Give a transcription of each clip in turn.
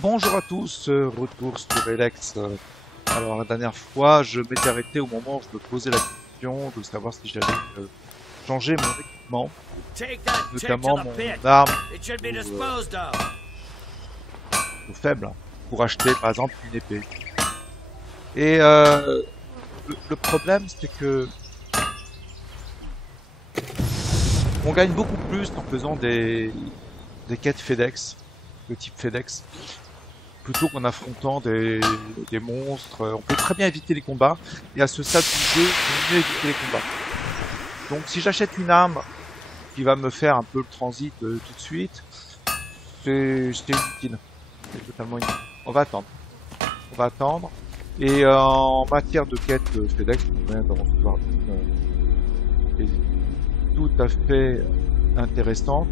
Bonjour à tous, retour sur Elex. Alors la dernière fois, je m'étais arrêté au moment où je me posais la question de savoir si j'allais changer mon équipement, Take that tick to notamment the mon pit. arme It should be plutôt, disposed of. plutôt faible, hein, pour acheter par exemple une épée. Et le problème, c'est que on gagne beaucoup plus en faisant des quêtes FedEx, de type FedEx, plutôt qu'en affrontant des monstres. On peut très bien éviter les combats, et à ce stade du jeu, il vaut mieux éviter les combats. Donc si j'achète une arme qui va me faire un peu le transit tout de suite, c'est inutile. C'est totalement inutile. On va attendre. On va attendre. Et en matière de quête FedEx, on vient d'en recevoir une qui est tout à fait intéressante.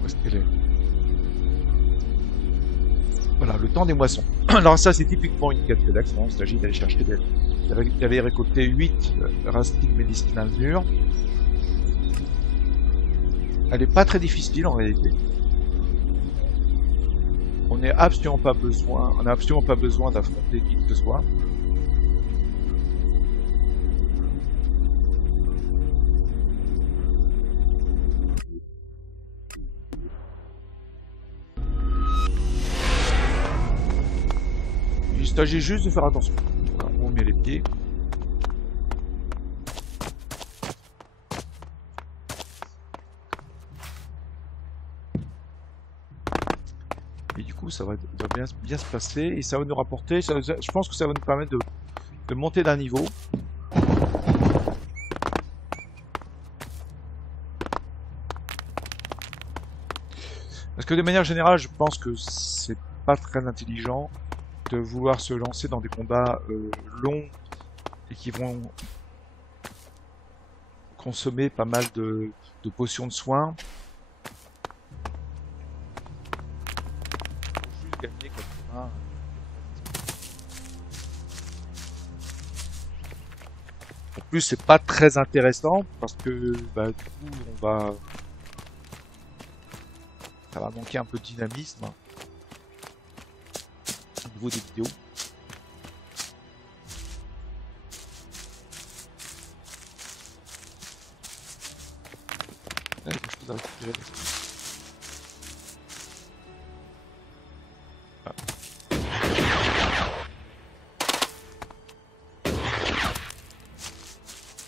Où est-ce qu'elle est? Voilà, le temps des moissons. Alors ça, c'est typiquement une quête FedEx. Il s'agit d'aller chercher des... J'avais récolté 8 racines médicinales mûres. Elle n'est pas très difficile en réalité. On n'a absolument pas besoin d'affronter qui que ce soit. Il s'agit juste de faire attention. Voilà, on met les pieds. Et du coup, ça va bien se passer et ça va nous rapporter. Je pense que ça va nous permettre de monter d'un niveau. Parce que de manière générale, je pense que c'est pas très intelligent de vouloir se lancer dans des combats longs et qui vont consommer pas mal de potions de soins. Pour juste gagner quelques mains. En plus, c'est pas très intéressant parce que bah, du coup, ça va manquer un peu de dynamisme au niveau des vidéos. Il y a quelque chose à récupérer.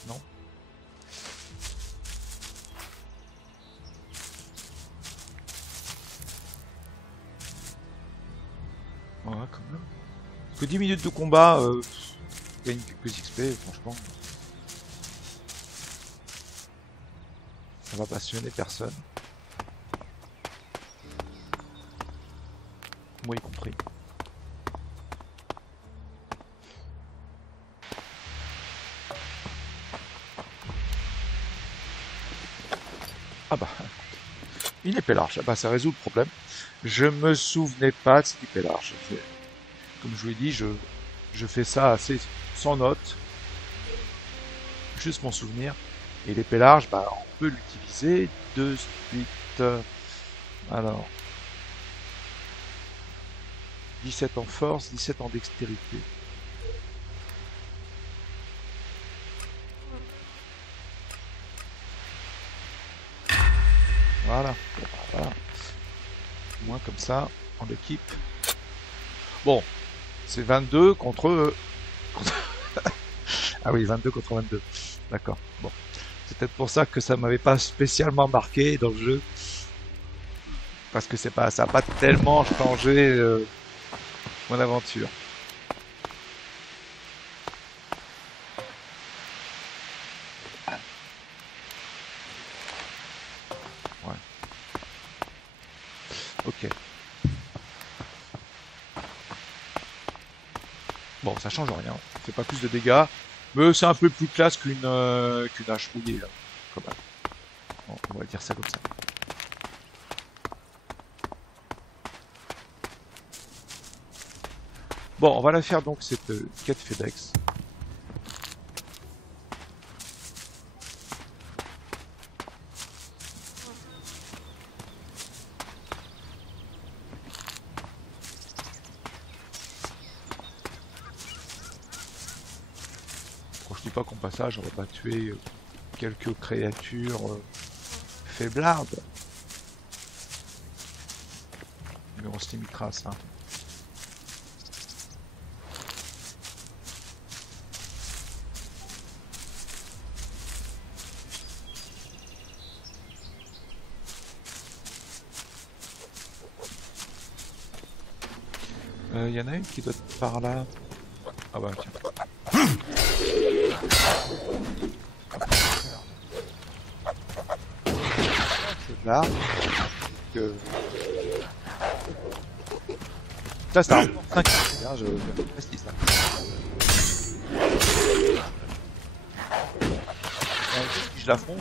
Non. Voilà, quand même. Parce que 10 minutes de combat, gagne quelques XP, franchement. Ça va passionner personne. Moi y compris. Ah bah, une épée large. Ah bah, ça résout le problème. Je me souvenais pas de cette épée large. Comme je vous l'ai dit, je fais ça assez sans note. Juste mon souvenir. Et l'épée large, bah, on peut l'utiliser de suite. Alors, 17 en force, 17 en dextérité. Voilà. Voilà. Au moins comme ça, en équipe. Bon, c'est 22 contre... Ah oui, 22 contre 22. D'accord. Bon. C'est peut-être pour ça que ça m'avait pas spécialement marqué dans le jeu. Parce que ça n'a pas tellement changé mon aventure. Ouais. Ok. Bon, ça change rien. Ça fait pas plus de dégâts. Mais c'est un peu plus classe qu'une hache mouillée, là. Quand même. Bon, on va dire ça comme ça. Bon, on va la faire donc cette quête FedEx. Bon, je dis pas qu'au passage on va pas tuer quelques créatures faiblardes. Mais on se limitera à ça. Y en a une qui doit être par là. Ah bah tiens. C'est là. Que... Ça c'est un 5. Je précise ça. Si je l'affronte,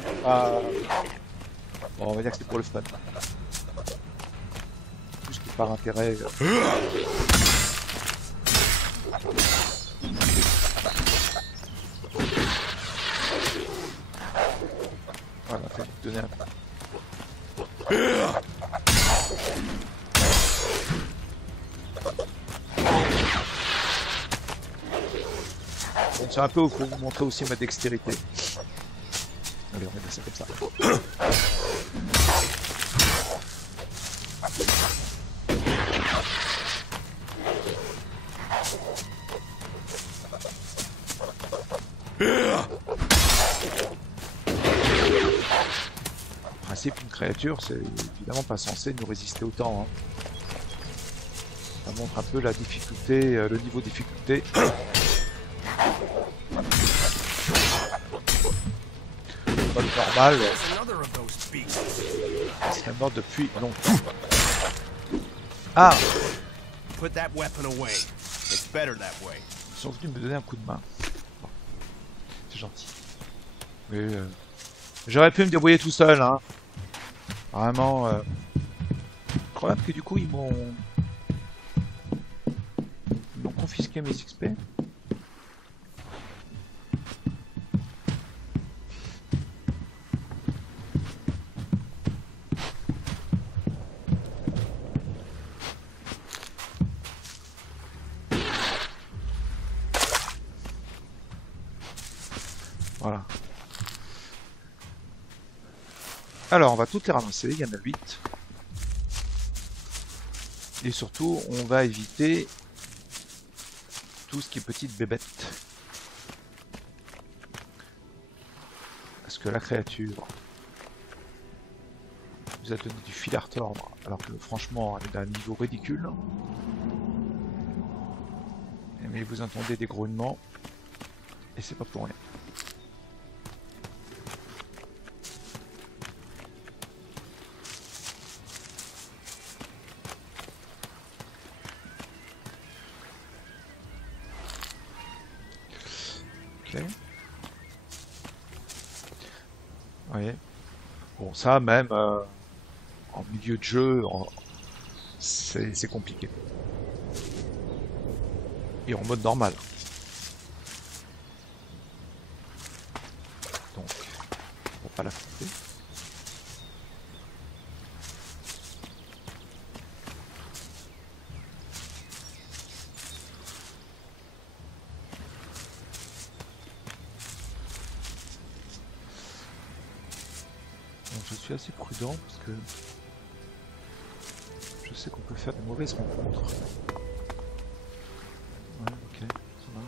bon, on va dire que c'est pour le fun. Plus que par intérêt. Voilà, ça va nous donner un peu. Bon, c'est un peu pour vous montrer aussi ma dextérité. Allez, on va mettre ça comme ça. En principe, une créature, c'est évidemment pas censé nous résister autant. Hein. Ça montre un peu la difficulté, le niveau de difficulté. Pas le normal. C'est mort depuis longtemps. Ah! Put that weapon away. It's better that way. Ils sont venus me donner un coup de main. Bon. C'est gentil. Mais j'aurais pu me débrouiller tout seul, hein. Vraiment. Je crois même que du coup ils m'ont confisqué mes XP. Voilà. Alors, on va toutes les ramasser, il y en a 8. Et surtout, on va éviter tout ce qui est petite bébête. Parce que la créature vous a donné du fil à retordre, alors que franchement, elle est d'un niveau ridicule. Mais vous entendez des grognements, et c'est pas pour rien. Oui. Bon, ça même en milieu de jeu, c'est compliqué. Et en mode normal. Donc, on va pas l'affronter. Je suis assez prudent parce que je sais qu'on peut faire de mauvaises rencontres. Ouais, ok, ça va.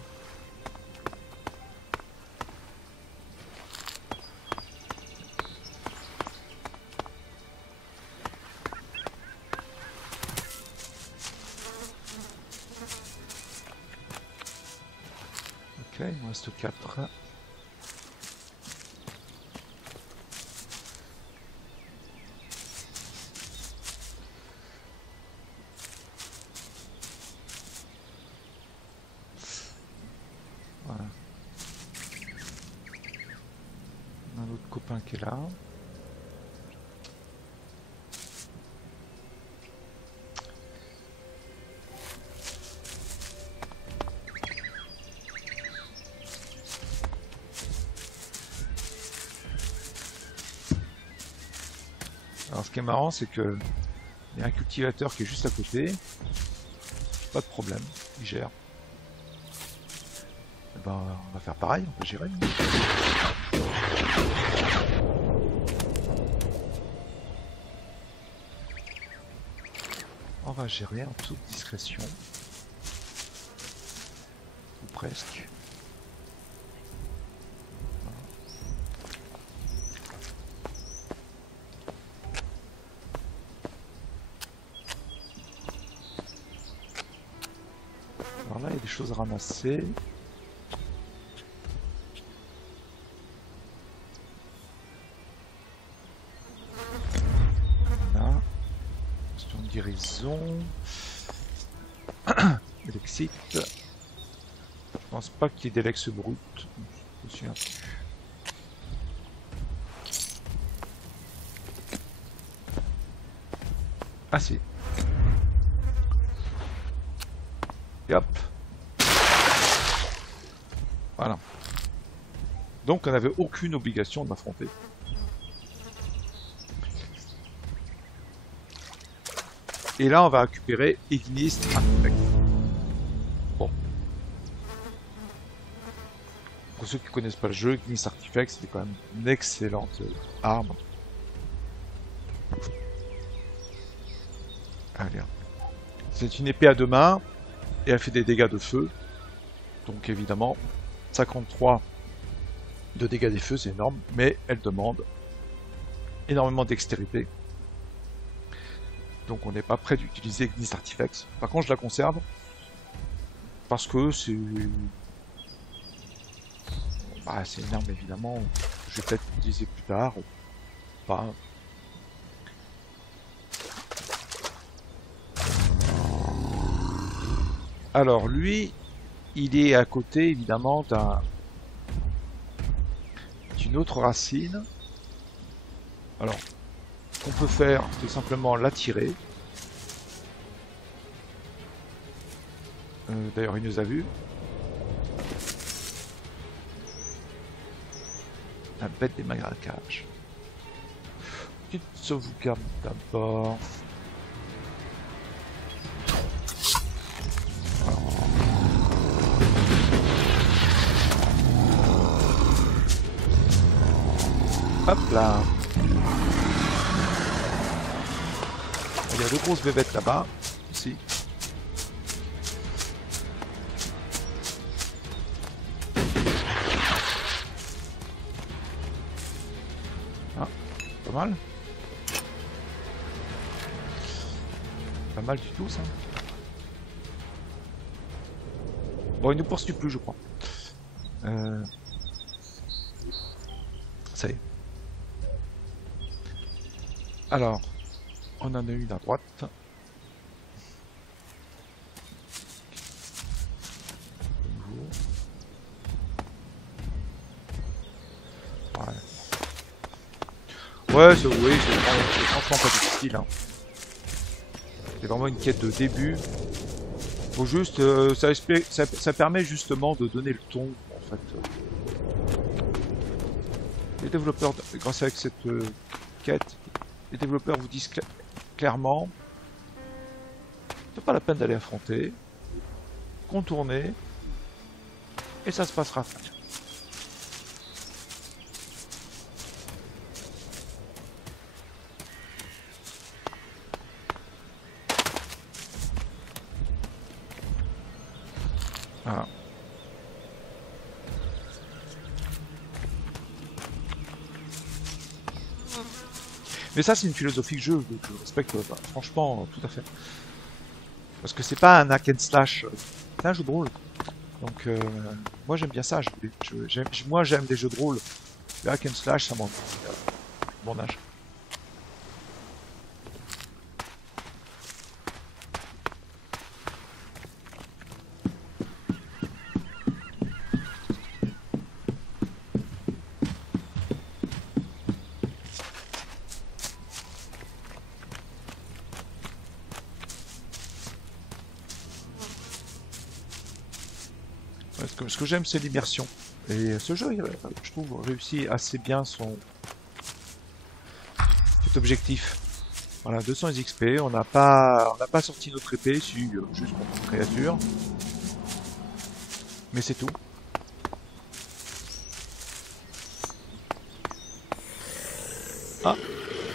Ok, il me reste 4. Voilà. On a un autre copain qui est là. Alors ce qui est marrant, c'est que il y a un cultivateur qui est juste à côté. Pas de problème, il gère. Eh ben, on va faire pareil, on va gérer. On va gérer en toute discrétion. Ou presque. Alors là, il y a des choses à ramasser. Voilà. Question de guérison. Lexite. Je pense pas qu'il y ait des lex brutes. Je me souviens plus. Ah si. Et hop. Voilà. Donc on n'avait aucune obligation de m'affronter. Et là on va récupérer Ignis Artifact. Bon. Pour ceux qui connaissent pas le jeu, Ignis Artifact c'est quand même une excellente arme. Allez. C'est une épée à 2 mains. Et elle fait des dégâts de feu. Donc évidemment, 53 de dégâts des feux, c'est énorme. Mais elle demande énormément de dextérité. Donc on n'est pas prêt d'utiliser Ignis Artifacts. Par contre, je la conserve. Parce que c'est... Bah, c'est une arme évidemment. Je vais peut-être l'utiliser plus tard. Pas... Alors lui, il est à côté évidemment d'une autre racine. Alors, qu'on peut faire, c'est simplement l'attirer. D'ailleurs, il nous a vus. La bête des magraquages. Petite sauvegarde d'abord. Hop là. Il y a 2 grosses bébêtes là-bas, ici. Ah, pas mal. Pas mal du tout ça. Bon, il nous poursuit plus, je crois. Ça y est. Alors, on en a une à droite. Ouais, c'est franchement pas difficile. Hein. C'est vraiment une quête de début. Faut juste, ça permet justement de donner le ton, en fait. Les développeurs, grâce à cette quête, les développeurs vous disent clairement, c'est pas la peine d'aller affronter, contourner, et ça se passera très bien. Voilà. Mais ça, c'est une philosophie que je respecte, franchement, tout à fait. Parce que c'est pas un hack and slash, c'est un jeu de rôle. Donc, moi j'aime bien ça. Moi j'aime des jeux de rôle. Le hack and slash, ça m'en mon âge. Ce que j'aime, c'est l'immersion. Et ce jeu, je trouve, réussit assez bien cet objectif. Voilà, 200 XP, on n'a pas sorti notre épée, juste contre une créature. Mais c'est tout.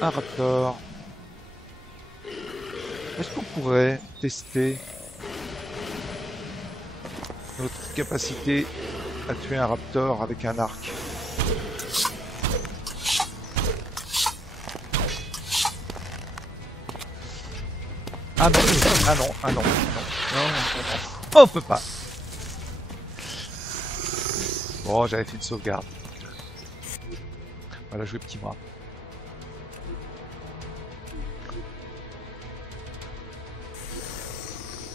un raptor. Est-ce qu'on pourrait tester notre capacité à tuer un raptor avec un arc? Ah non, ah non, ah non, non, non, non, on peut pas. Bon, j'avais fait une sauvegarde. Voilà, jouer petit bras.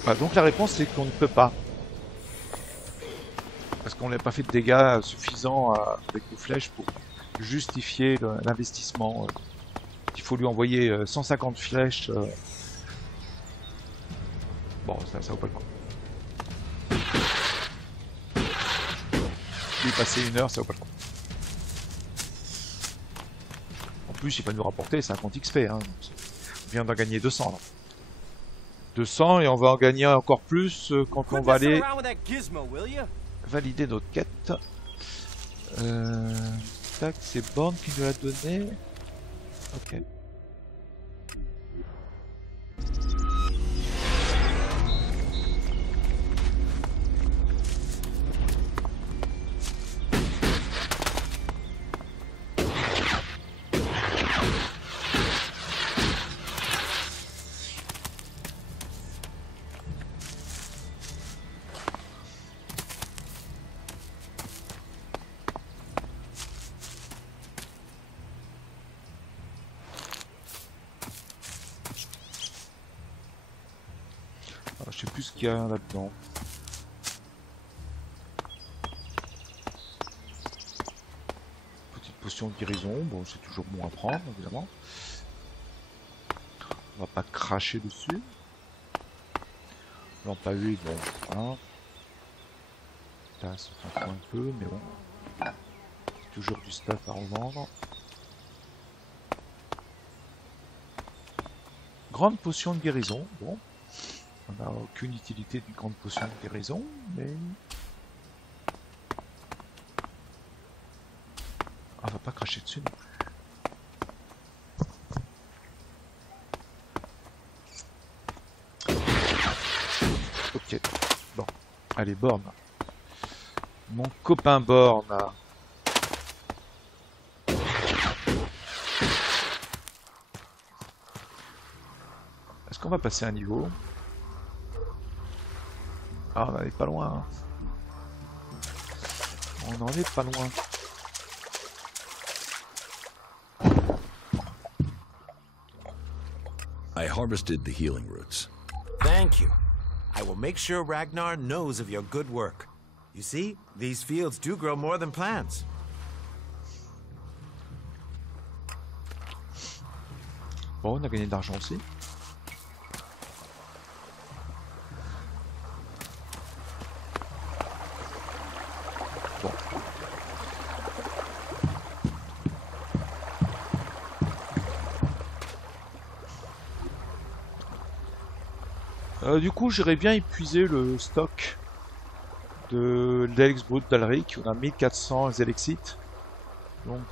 Voilà, donc la réponse c'est qu'on ne peut pas. Parce qu'on n'a pas fait de dégâts suffisants avec nos flèches pour justifier l'investissement. Il faut lui envoyer 150 flèches. Bon, ça vaut pas le coup. Lui passer 1 heure, ça vaut pas le coup. En plus, il va nous rapporter 50 XP. Hein. On vient d'en gagner 200 là. 200 et on va en gagner encore plus quand on va aller valider notre quête. Tac, c'est Born qui nous l'a donné. Ok. Je sais plus ce qu'il y a là-dedans. Petite potion de guérison, bon c'est toujours bon à prendre évidemment. On va pas cracher dessus. Lampe à huile, bon, hein. Tasse, on s'en fout un peu, mais bon. C'est toujours du stuff à revendre. Grande potion de guérison, bon. On n'a aucune utilité d'une grande potion de guérison, mais... Ah, on va pas cracher dessus non plus. Ok, bon. Allez, Born. Mon copain Born. Est-ce qu'on va passer un niveau ? Ah, on en est pas loin. On en est pas loin. I harvested the healing roots. Thank you. I will make sure Ragnar knows of your good work. You see, these fields do grow more than plants. Bon, on a gagné de l'argent aussi. Du coup, j'irais bien épuiser le stock de l'Elix Brut d'Alric. On a 1400 Zelexites. Donc...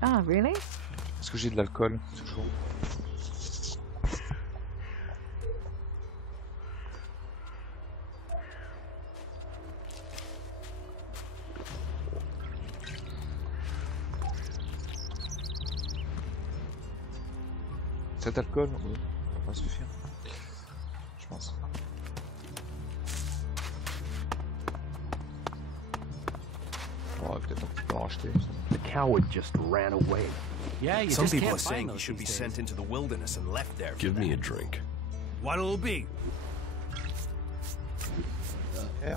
Ah, really? Est-ce que j'ai de l'alcool toujours? Cet alcool, oui, ça va pas suffire. Je pense. On va peut-être un petit peu en racheter. The coward just ran away. Yeah, you Some just people can't are saying find he those should be these days. sent into the wilderness and left there. Give me a drink. What'll it be? Yeah.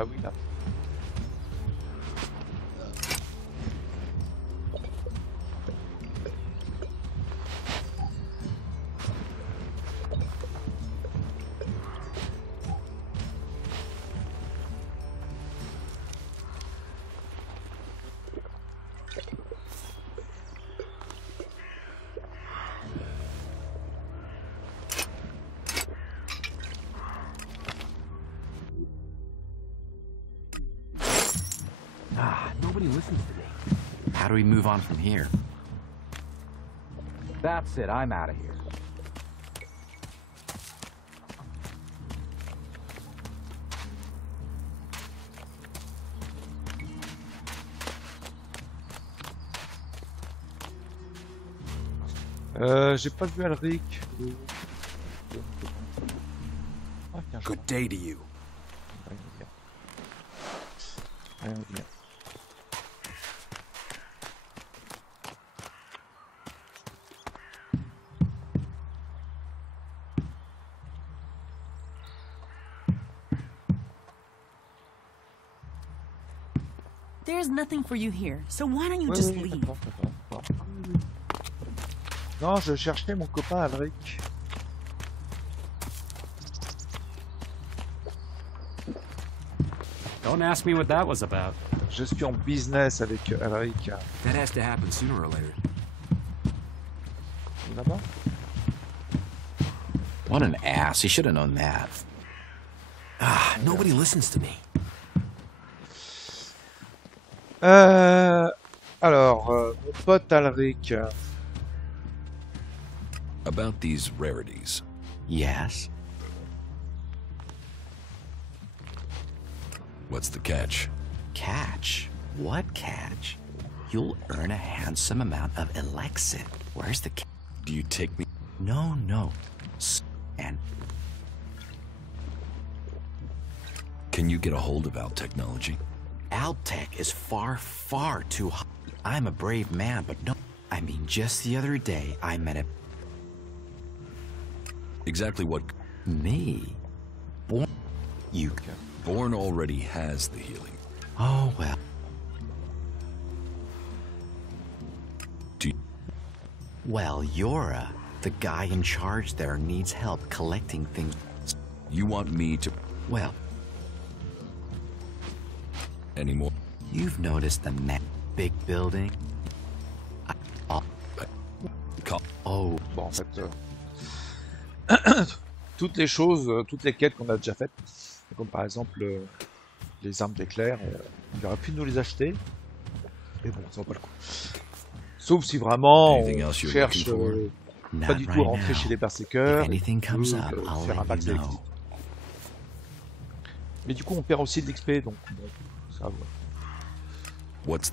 Ah oui, là. Ah, nobody listens to me. How do we move on from here? That's it, I'm out of here. J'ai pas vu Alric. Ah, tiens, je Good day to you. Rien à dire. There's nothing for you here, so why don't you Oui, just oui, leave? d'accord, d'accord. Non, je cherchais mon copain Alric. Don't ask me what that was about. Je suis en business avec Alric. That has to happen sooner or later. Là-bas? What an ass. He should have known that. Ah, nobody listens to me. Alors, mon pote Alric. About these rarities. Yes. What's the catch? Catch? What catch? You'll earn a handsome amount of elixir. Where's the Do you take me? No, no. And Can you get a hold of Al technology? Altec is far, far too high. I'm a brave man, but no. I mean, just the other day, I met a... Exactly what? Me? Born... You... Bourne already has the healing. Oh, well. Do you... Well, Yora, the guy in charge there, needs help collecting things. You want me to... Well, Anymore? you've noticed the big building? Oh, Bon, en fait, toutes les choses, toutes les quêtes qu'on a déjà faites, comme par exemple les armes d'éclair, il aurait pu nous les acheter. Mais bon, ça vaut pas le coup. Sauf si vraiment Anything on else you're cherche looking for? pas not du tout à right rentrer now. chez les berserkers, If anything comes up, ou, I'll faire un let max you know. électrique. Mais du coup, on perd aussi de l'XP, donc bon, ça va. What's...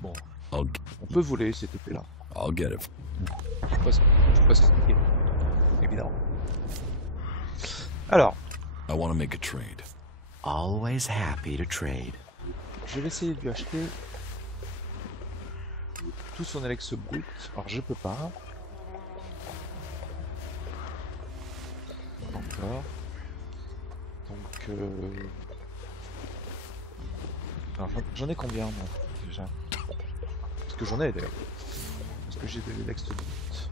Bon, I'll... on peut voler cette épée-là. I'll get it. Je peux pas expliquer. Évidemment. Alors, I want to make a trade. Always happy to trade. je vais essayer de lui acheter tout son Alex brut. Alors, je peux pas. Pas encore. Donc, alors, j'en ai combien, moi, déjà? Parce que j'en ai, d'ailleurs. Parce que j'ai de l'Alex brut.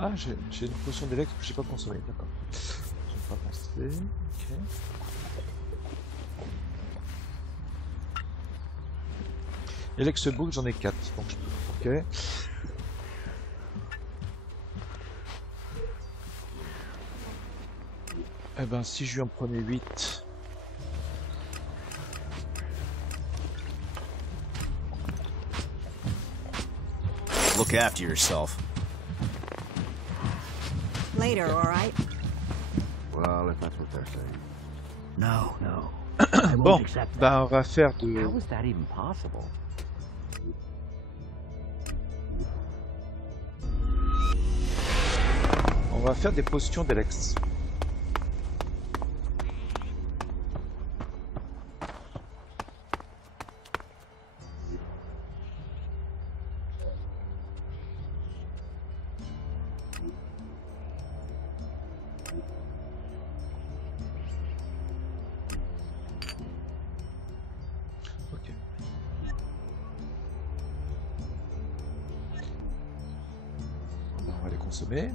Ah, j'ai une potion d'Alex que j'ai pas consommée, d'accord. Je vais pas penser. Ok. Alex Book, j'en ai 4, donc je peux. Ok. Eh ben, si je lui en prenais 8. Look after yourself. Later, all right? Well, if that's what they're saying. No. No. I won't Bon, accept that. ben on va faire de. How is that even possible? On va faire des potions d'Alex. consommer.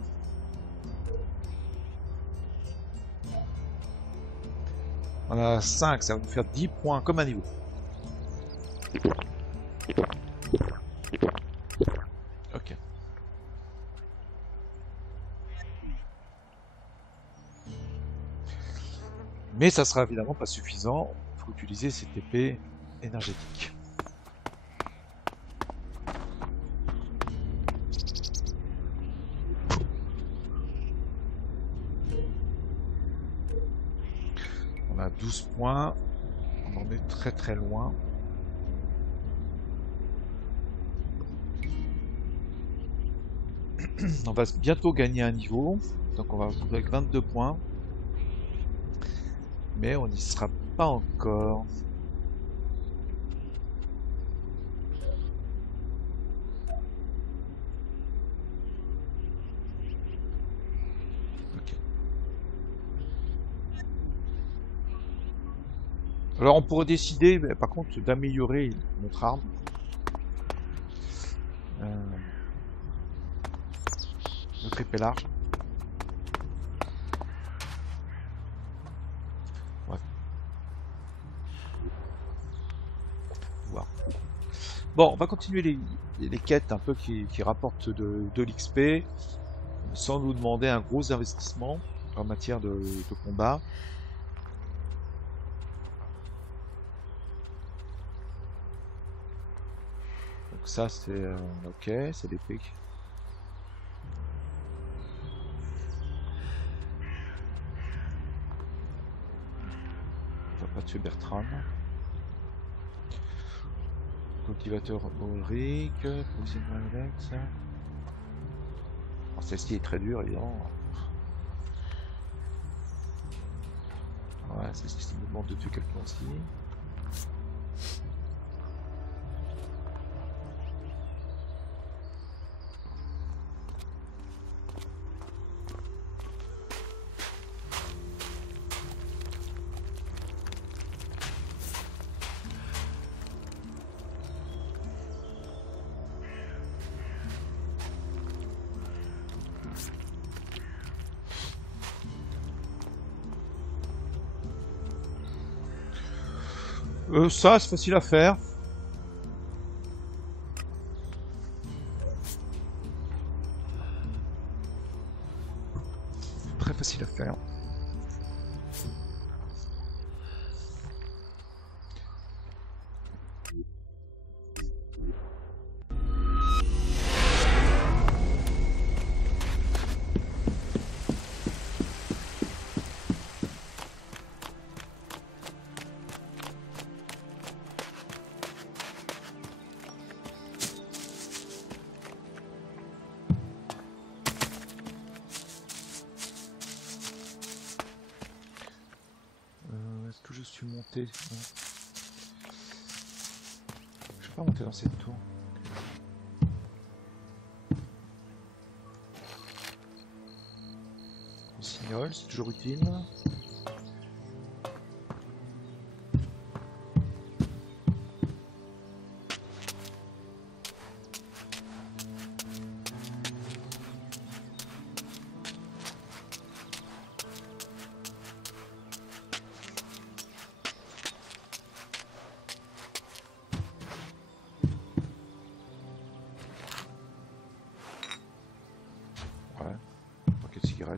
On a 5, ça va nous faire 10 points comme un niveau. Ok. Mais ça sera évidemment pas suffisant. Il faut utiliser cette épée énergétique. On a 12 points. On en est très très loin. On va bientôt gagner un niveau. Donc on va retrouver avec 22 points. Mais on n'y sera pas encore. Ok. Alors on pourrait décider, par contre, d'améliorer notre arme. Notre épée large. Bon, on va continuer les quêtes un peu qui rapportent de l'XP sans nous demander un gros investissement en matière de combat. Donc ça c'est ok, c'est l'épée. On va pas tuer Bertram. Cultivateur Ulrich, Poison Alex. Celle-ci est très dure, évidemment. Ouais, celle-ci me demande de tuer quelqu'un aussi. Ça, c'est facile à faire. Très facile à faire. Que je suis monté. Non. Je vais pas monter dans cette tour. Rossignol, c'est toujours utile.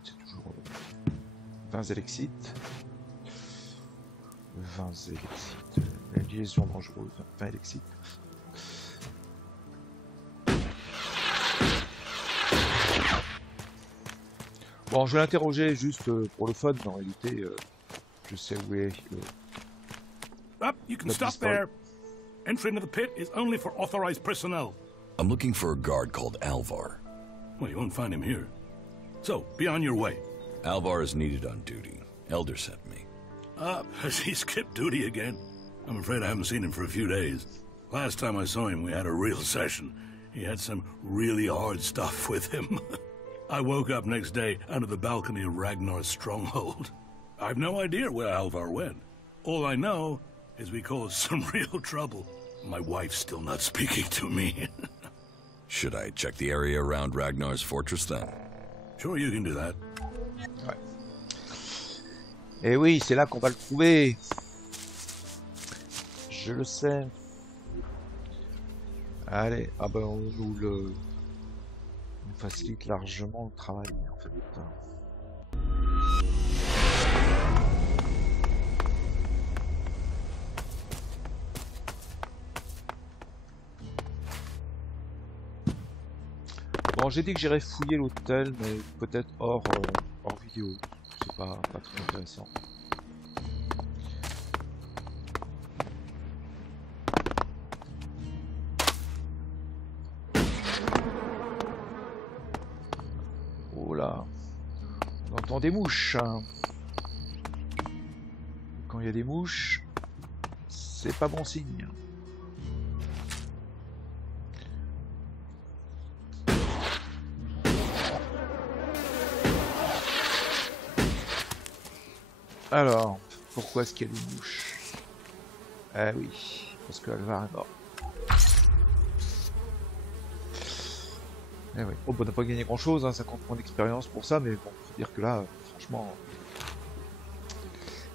C'est toujours 20 élexites. 20 élexites. La liaison dangereuse. 20 élexites. Bon, je vais l'interroger juste pour le fun. En réalité, je sais où est le... Up, you can stop there. Entry into the pit is only for authorized personnel. I'm looking for a guard called Alvar. Well, you won't find him here. So, be on your way. Alvar is needed on duty. Elder sent me. Has he skipped duty again? I'm afraid I haven't seen him for a few days. Last time I saw him, we had a real session. He had some really hard stuff with him. I woke up next day under the balcony of Ragnar's stronghold. I've no idea where Alvar went. All I know is we caused some real trouble. My wife's still not speaking to me. Should I check the area around Ragnar's fortress then? Sure you can do that. Ouais. Et oui, c'est là qu'on va le trouver. Je le sais. Allez, ah ben on nous facilite largement le travail en fait. Bon, j'ai dit que j'irais fouiller l'hôtel, mais peut-être hors vidéo. C'est pas très intéressant. Oh là, on entend des mouches. Hein. Quand il y a des mouches, c'est pas bon signe. Alors, pourquoi est-ce qu'il y a des mouches? Ah oui, parce que Alvar est mort. Eh oui. Oh, bah, on n'a pas gagné grand chose, hein, 50 points d'expérience pour ça, mais bon, faut dire que là, franchement,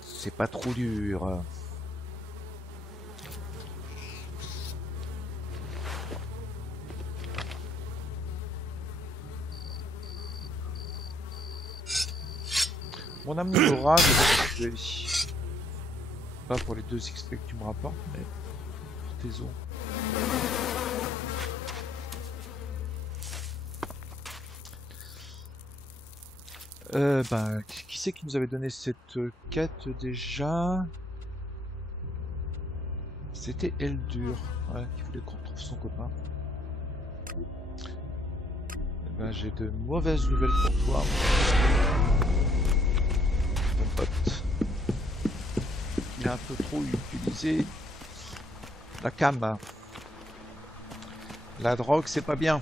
c'est pas trop dur. Mon âme Nora, je vais tuer. Pas pour les 2 XP que tu me rapportes, mais pour tes os. Ben, qui c'est qui nous avait donné cette quête déjà? C'était Eldur, ouais, qui voulait qu'on retrouve son copain. Ben, j'ai de mauvaises nouvelles pour toi. Ton pote. Il a un peu trop utilisé la cam. La drogue, c'est pas bien.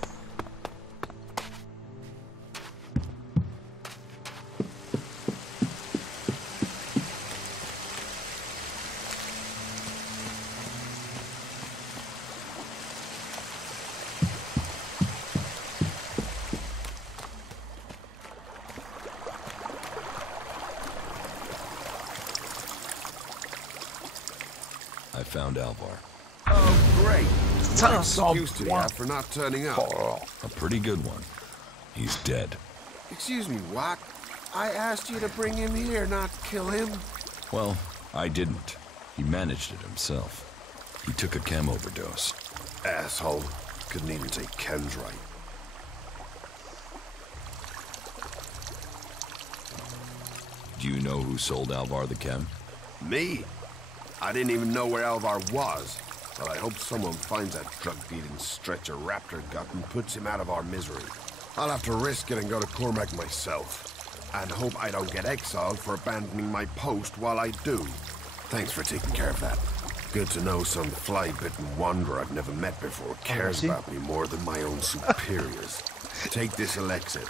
I found Alvar. Oh, great. What 500 excuse do you have for not turning up? Oh. A pretty good one. He's dead. Excuse me, what? I asked you to bring him here, not kill him. Well, I didn't. He managed it himself. He took a chem overdose. Asshole. Couldn't even say Ken's right. Do you know who sold Alvar the chem? Me? I didn't even know where Alvar was. But I hope someone finds that drug-dealing stretcher Raptor got and puts him out of our misery. I'll have to risk it and go to Cormac myself. And hope I don't get exiled for abandoning my post while I do. Thanks for taking care of that. Good to know some fly-bitten wanderer I've never met before cares about me more than my own superiors. Take this elixir,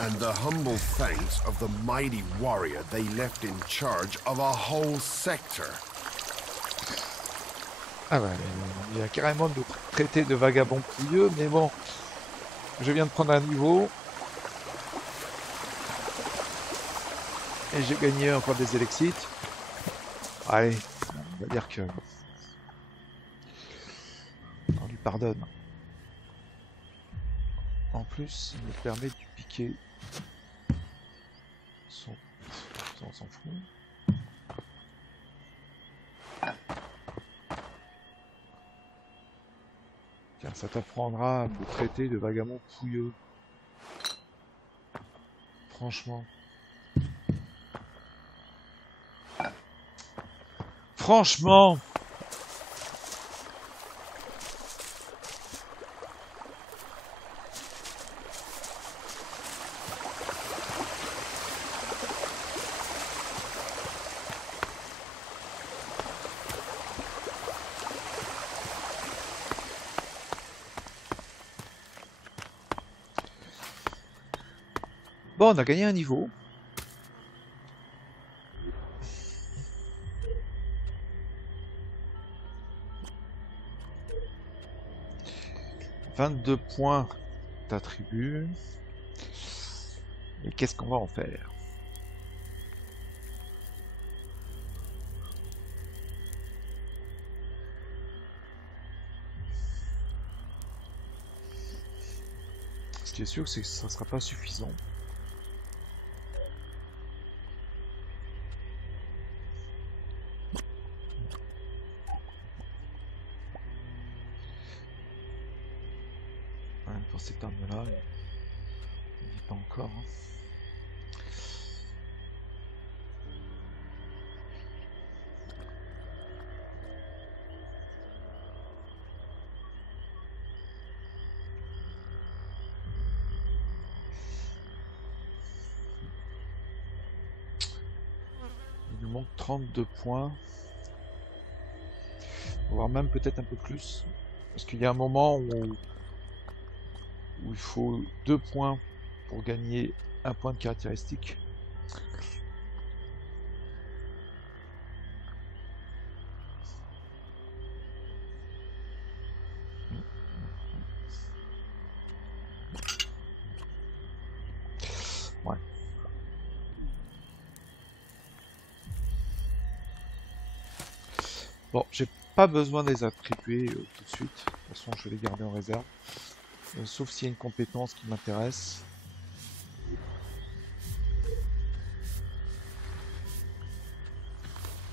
and the humble thanks of the mighty warrior they left in charge of a whole sector. Ah ouais, il y a carrément de traité de vagabond pouilleux, mais bon, je viens de prendre un niveau. Et j'ai gagné encore des élexites. Allez, on va dire que... on lui pardonne. En plus, il me permet de piquer son... on s'en fout. Tiens, ça t'apprendra à me traiter de vagabond pouilleux. Franchement. Franchement. Bon, on a gagné un niveau. « 22 points d'attribut. Et qu'est-ce qu'on va en faire? Ce qui est sûr, c'est que ça ne sera pas suffisant. Ouais, pour cette arme-là, il n'y est pas encore. Hein. Il nous manque 32 points. Voire même peut-être un peu plus. Parce qu'il y a un moment où il faut 2 points pour gagner 1 point de caractéristique. Ouais. Bon, j'ai pas besoin de les attribuer tout de suite. De toute façon, je vais les garder en réserve. Sauf s'il y a une compétence qui m'intéresse.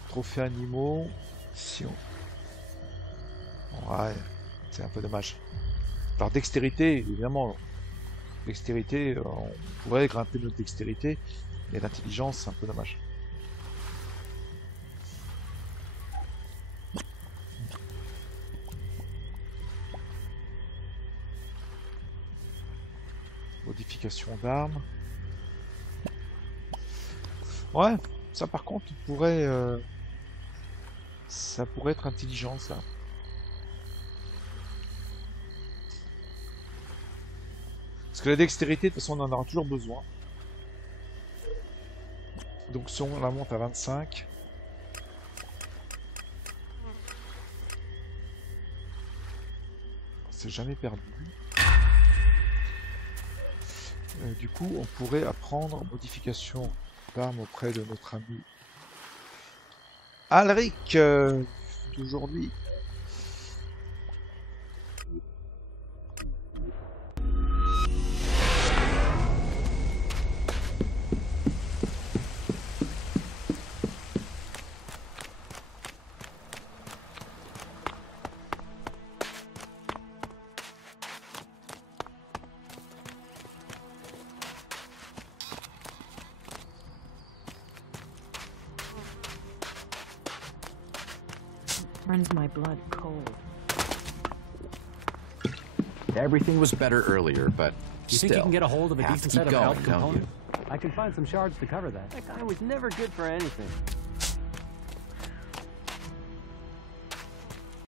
Trophées animaux. Si on... Ouais, c'est un peu dommage. Alors dextérité, évidemment. Dextérité, on pourrait grimper notre dextérité. Mais l'intelligence, c'est un peu dommage. Modification d'armes. Ouais, ça par contre pourrait ça pourrait être intelligent ça. Parce que la dextérité, de toute façon on en aura toujours besoin. Donc si on la monte à 25. C'est jamais perdu. Du coup, on pourrait apprendre modification d'armes auprès de notre ami Alric d'aujourd'hui. Runs my blood cold. Everything was better earlier, but You still, think you can get a hold of a have decent to set keep of going, health don't you? components? I can find some shards to cover that. That guy was never good for anything.